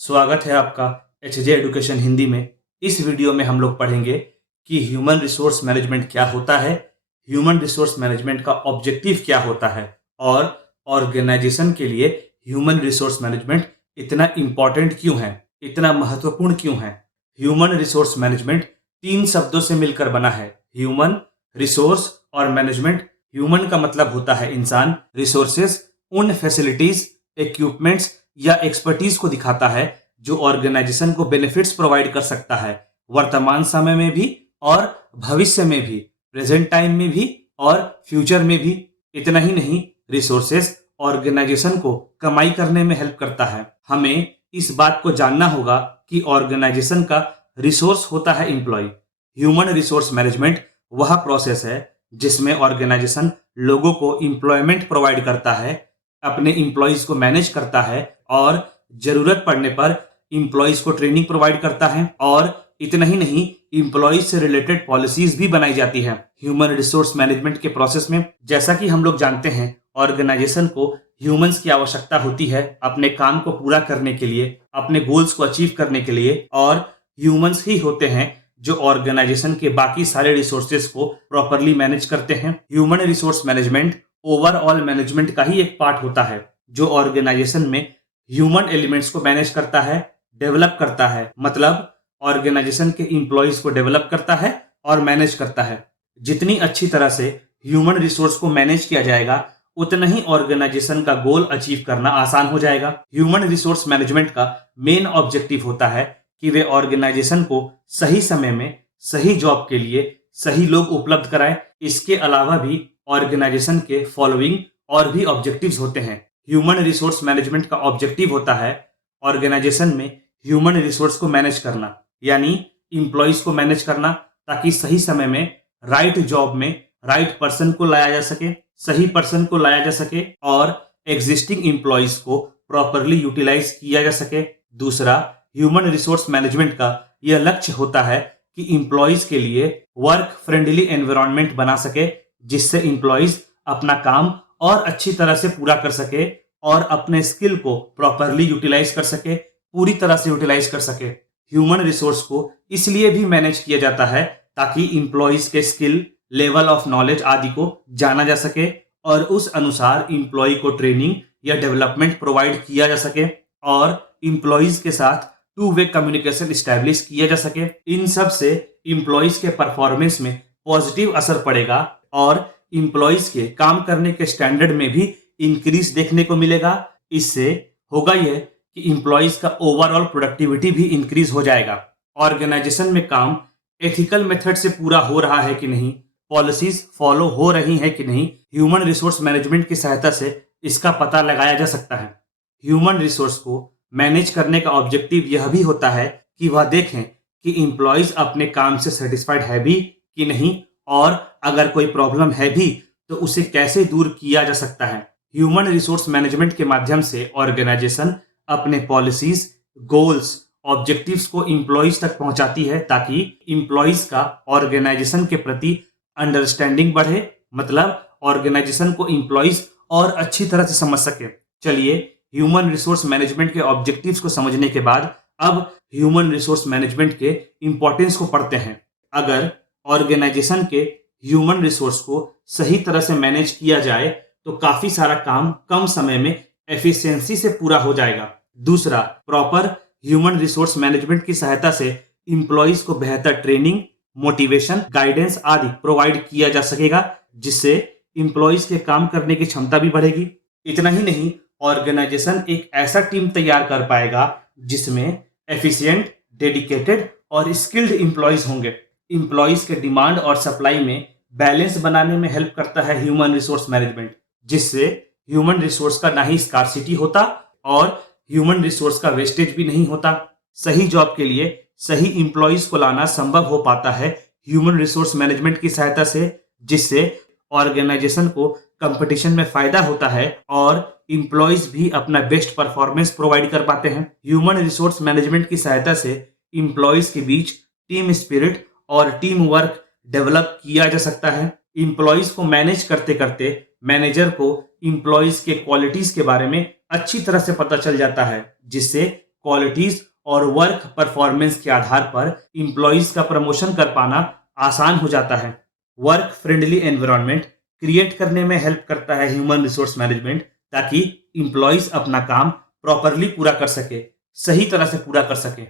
स्वागत है आपका एचजे एडुकेशन हिंदी में। इस वीडियो में हम लोग पढ़ेंगे कि ह्यूमन रिसोर्स मैनेजमेंट क्या होता है, ह्यूमन रिसोर्स मैनेजमेंट का ऑब्जेक्टिव क्या होता है और ऑर्गेनाइजेशन के लिए ह्यूमन रिसोर्स मैनेजमेंट इतना इम्पॉर्टेंट क्यों है, इतना महत्वपूर्ण क्यों है। ह्यूमन रिसोर्स मैनेजमेंट 3 शब्दों से मिलकर बना है, ह्यूमन, रिसोर्स और मैनेजमेंट। ह्यूमन का मतलब होता है इंसान, रिसोर्सेस उन फैसिलिटीज, इक्विपमेंट्स या एक्सपर्टीज को दिखाता है जो ऑर्गेनाइजेशन को बेनिफिट्स प्रोवाइड कर सकता है, वर्तमान समय में भी और भविष्य में भी, प्रेजेंट टाइम में भी और फ्यूचर में भी। इतना ही नहीं, रिसोर्सेस ऑर्गेनाइजेशन को कमाई करने में हेल्प करता है। हमें इस बात को जानना होगा कि ऑर्गेनाइजेशन का रिसोर्स होता है एम्प्लॉय। ह्यूमन रिसोर्स मैनेजमेंट वह प्रोसेस है जिसमें ऑर्गेनाइजेशन लोगों को एम्प्लॉयमेंट प्रोवाइड करता है, अपने एम्प्लॉयज को मैनेज करता है और जरूरत पड़ने पर एम्प्लॉयज को ट्रेनिंग प्रोवाइड करता है। और इतना ही नहीं, एम्प्लॉयज से रिलेटेड पॉलिसीज भी बनाई जाती है ह्यूमन रिसोर्स मैनेजमेंट के प्रोसेस में। जैसा कि हम लोग जानते हैं, ऑर्गेनाइजेशन को ह्यूमंस की आवश्यकता होती है अपने काम को पूरा करने के लिए, अपने गोल्स को अचीव करने के लिए, और ह्यूमंस ही होते हैं जो ऑर्गेनाइजेशन के बाकी सारे रिसोर्सेज को प्रॉपरली मैनेज करते हैं। Human resource management overall management का ही एक पार्ट होता है जो ऑर्गेनाइजेशन में ह्यूमन एलिमेंट्स को मैनेज करता है, डेवलप करता है। मतलब ऑर्गेनाइजेशन के एम्प्लॉयज को डेवलप करता है और मैनेज करता है। जितनी अच्छी तरह से ह्यूमन रिसोर्स को मैनेज किया जाएगा, उतना ही ऑर्गेनाइजेशन का गोल अचीव करना आसान हो जाएगा। ह्यूमन रिसोर्स मैनेजमेंट का मेन ऑब्जेक्टिव होता है कि वे ऑर्गेनाइजेशन को सही समय में सही जॉब के लिए सही लोग उपलब्ध कराएं। इसके अलावा भी ऑर्गेनाइजेशन के फॉलोइंग और भी ऑब्जेक्टिव्स होते हैं। ह्यूमन रिसोर्स मैनेजमेंट का ऑब्जेक्टिव होता है ऑर्गेनाइजेशन में ह्यूमन रिसोर्स को मैनेज करना, यानी एम्प्लॉयज को मैनेज करना, ताकि सही समय में राइट जॉब में राइट पर्सन को लाया जा सके, सही पर्सन को लाया जा सके और एग्जिस्टिंग एम्प्लॉयज को प्रॉपरली यूटिलाइज किया जा सके। दूसरा, ह्यूमन रिसोर्स मैनेजमेंट का यह लक्ष्य होता है कि एम्प्लॉयज के लिए वर्क फ्रेंडली एनवायरनमेंट बना सके, जिससे एम्प्लॉयज अपना काम और अच्छी तरह से पूरा कर सके और अपने स्किल को प्रॉपरली यूटिलाइज कर सके, पूरी तरह से यूटिलाइज कर सके। ह्यूमन रिसोर्स को इसलिए भी मैनेज किया जाता है ताकि एम्प्लॉयज के स्किल, लेवल ऑफ नॉलेज आदि को जाना जा सके और उस अनुसार एम्प्लॉय को ट्रेनिंग या डेवलपमेंट प्रोवाइड किया जा सके और एम्प्लॉयज के साथ टू वे कम्युनिकेशन स्टैब्लिश किया जा सके। इन सब से एम्प्लॉयज के परफॉर्मेंस में पॉजिटिव असर पड़ेगा और एम्प्लॉयज के काम करने के स्टैंडर्ड में भी इंक्रीज देखने को मिलेगा। इससे होगा यह कि एम्प्लॉयज का ओवरऑल प्रोडक्टिविटी भी इंक्रीज हो जाएगा। ऑर्गेनाइजेशन में काम एथिकल मेथड से पूरा हो रहा है कि नहीं, पॉलिसीज फॉलो हो रही है कि नहीं, ह्यूमन रिसोर्स मैनेजमेंट की सहायता से इसका पता लगाया जा सकता है। ह्यूमन रिसोर्स को मैनेज करने का ऑब्जेक्टिव यह भी होता है कि वह देखें कि एम्प्लॉयज अपने काम से सेटिस्फाइड है भी कि नहीं, और अगर कोई प्रॉब्लम है भी तो उसे कैसे दूर किया जा सकता है। ह्यूमन रिसोर्स मैनेजमेंट के माध्यम से ऑर्गेनाइजेशन अपने पॉलिसीज, गोल्स, ऑब्जेक्टिव्स को एम्प्लॉयज तक पहुंचाती है ताकि एम्प्लॉयज का ऑर्गेनाइजेशन के प्रति अंडरस्टैंडिंग बढ़े, मतलब ऑर्गेनाइजेशन को एम्प्लॉयज और अच्छी तरह से समझ सके। चलिए, ह्यूमन रिसोर्स मैनेजमेंट के ऑब्जेक्टिव्स को समझने के बाद अब ह्यूमन रिसोर्स मैनेजमेंट के इंपॉर्टेंस को पढ़ते हैं। अगर ऑर्गेनाइजेशन के ह्यूमन रिसोर्स को सही तरह से मैनेज किया जाए तो काफी सारा काम कम समय में एफिशिएंसी से पूरा हो जाएगा। दूसरा, प्रॉपर ह्यूमन रिसोर्स मैनेजमेंट की सहायता से एम्प्लॉयज को बेहतर ट्रेनिंग, मोटिवेशन, गाइडेंस आदि प्रोवाइड किया जा सकेगा, जिससे एम्प्लॉयज के काम करने की क्षमता भी बढ़ेगी। इतना ही नहीं, ऑर्गेनाइजेशन एक ऐसा टीम तैयार कर पाएगा जिसमें एफिशिएंट, डेडिकेटेड और स्किल्ड एम्प्लॉयज होंगे। एम्प्लॉयज के डिमांड और सप्लाई में बैलेंस बनाने में हेल्प करता है ह्यूमन रिसोर्स मैनेजमेंट, जिससे ह्यूमन रिसोर्स का ना ही स्कार्सिटी होता और ह्यूमन रिसोर्स का वेस्टेज भी नहीं होता। सही जॉब के लिए सही एम्प्लॉयज को लाना संभव हो पाता है ह्यूमन रिसोर्स मैनेजमेंट की सहायता से, जिससे ऑर्गेनाइजेशन को कंपटीशन में फायदा होता है और एम्प्लॉयज भी अपना बेस्ट परफॉर्मेंस प्रोवाइड कर पाते हैं। ह्यूमन रिसोर्स मैनेजमेंट की सहायता से एम्प्लॉयज के बीच टीम स्पिरिट और टीम वर्क डेवलप किया जा सकता है। एम्प्लॉयज को मैनेज करते करते मैनेजर को एम्प्लॉयज के क्वालिटीज के बारे में अच्छी तरह से पता चल जाता है, जिससे क्वालिटीज और वर्क परफॉर्मेंस के आधार पर इंप्लॉइज का प्रमोशन कर पाना आसान हो जाता है। वर्क फ्रेंडली एनवायरनमेंट क्रिएट करने में हेल्प करता है ह्यूमन रिसोर्स मैनेजमेंट, ताकि इंप्लॉइज अपना काम प्रॉपरली पूरा कर सके, सही तरह से पूरा कर सके।